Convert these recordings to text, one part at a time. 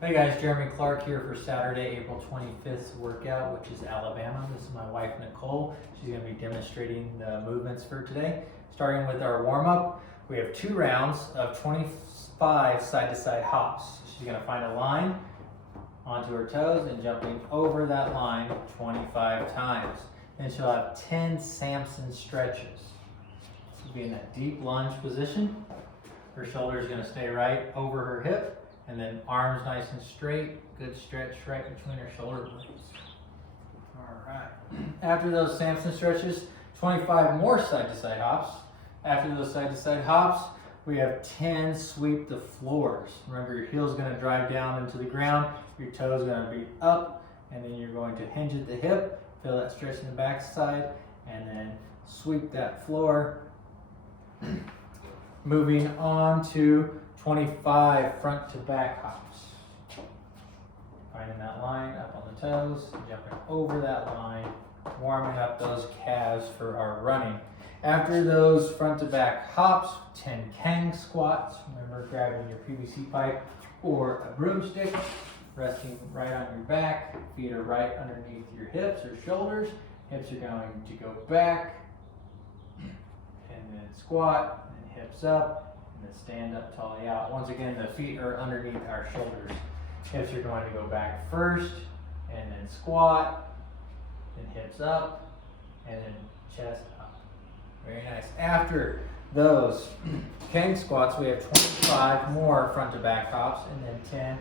Hey guys, Jeremy Clark here for Saturday, April 25th workout, which is Alabama. This is my wife, Nicole. She's going to be demonstrating the movements for today. Starting with our warm-up, we have 2 rounds of 25 side-to-side hops. She's going to find a line onto her toes and jumping over that line 25 times. Then she'll have 10 Samson stretches. She'll be in that deep lunge position. Her shoulder is going to stay right over her hip. And then arms nice and straight, good stretch right between her shoulder blades. All right. After those Samson stretches, 25 more side-to-side hops. After those side-to-side hops, we have 10 sweep the floors. Remember, your heel's going to drive down into the ground, your toes are going to be up, and then you're going to hinge at the hip, feel that stretch in the back side, and then sweep that floor. Moving on to 25 front to back hops. Finding that line up on the toes, jumping over that line, warming up those calves for our running. After those front to back hops, 10 Kang squats. Remember, grabbing your PVC pipe or a broomstick, resting right on your back, feet are right underneath your hips or shoulders. Hips are going to go back, and then squat, and hips up, and then stand up, tally out. Once again, the feet are underneath our shoulders. Hips are going to go back first, and then squat, then hips up, and then chest up. Very nice. After those Kang squats, we have 25 more front to back hops, and then 10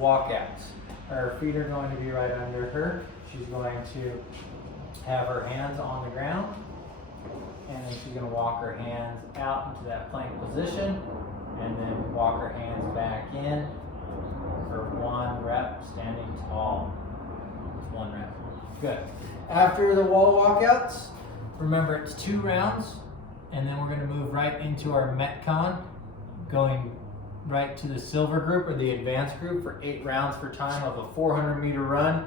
walkouts. Her feet are going to be right under her. She's going to have her hands on the ground, and then she's going to walk her hands out into that plank position, and then walk her hands back in for 1 rep, standing tall. Just 1 rep. Good. After the wall walkouts, remember it's 2 rounds, and then we're going to move right into our Metcon, going right to the silver group or the advanced group for 8 rounds for time of a 400-meter run,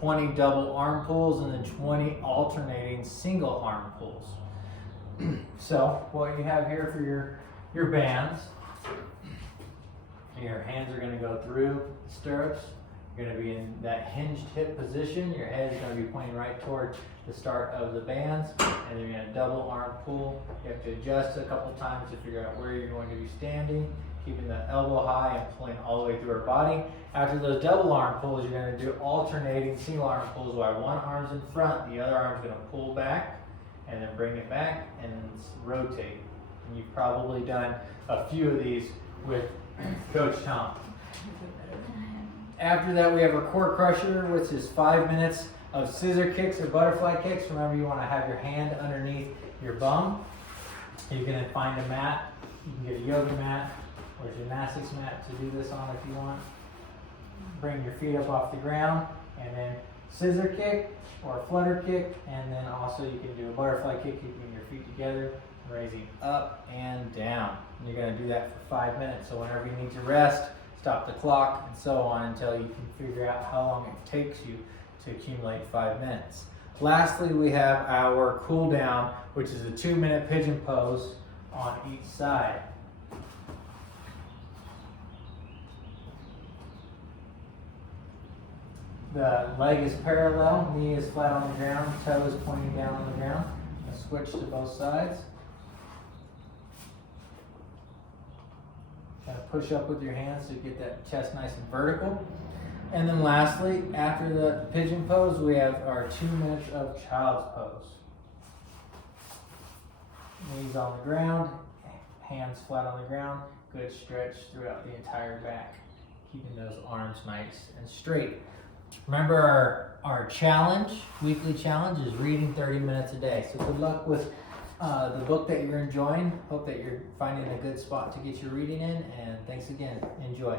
20 double arm pulls, and then 20 alternating single arm pulls. So what you have here for your bands, your hands are going to go through the stirrups. You're going to be in that hinged hip position. Your head is going to be pointing right toward the start of the bands, and then you're going to double arm pull. You have to adjust a couple times to figure out where you're going to be standing, keeping the elbow high and pulling all the way through our body. After those double arm pulls, you're going to do alternating single arm pulls where one arm's in front, the other arm's going to pull back, and then bring it back and rotate. And you've probably done a few of these with Coach Tom. After that, we have a core crusher, which is 5 minutes of scissor kicks or butterfly kicks. Remember, you want to have your hand underneath your bum. You're going to find a mat. You can get a yoga mat or a gymnastics mat to do this on if you want. Bring your feet up off the ground, and then scissor kick or a flutter kick, and then also you can do a butterfly kick, keeping your feet together, raising up and down. And you're going to do that for 5 minutes. So whenever you need to rest, stop the clock, and so on until you can figure out how long it takes you to accumulate 5 minutes. Lastly, we have our cool down, which is a 2-minute pigeon pose on each side. The leg is parallel, knee is flat on the ground, toe is pointing down on the ground. I'll switch to both sides. Kind of push up with your hands to get that chest nice and vertical. And then lastly, after the pigeon pose, we have our 2 minutes of child's pose. Knees on the ground, hands flat on the ground, good stretch throughout the entire back, keeping those arms nice and straight. Remember our challenge, weekly challenge, is reading 30 minutes a day. So good luck with the book that you're enjoying. Hope that you're finding a good spot to get your reading in, and thanks again. Enjoy.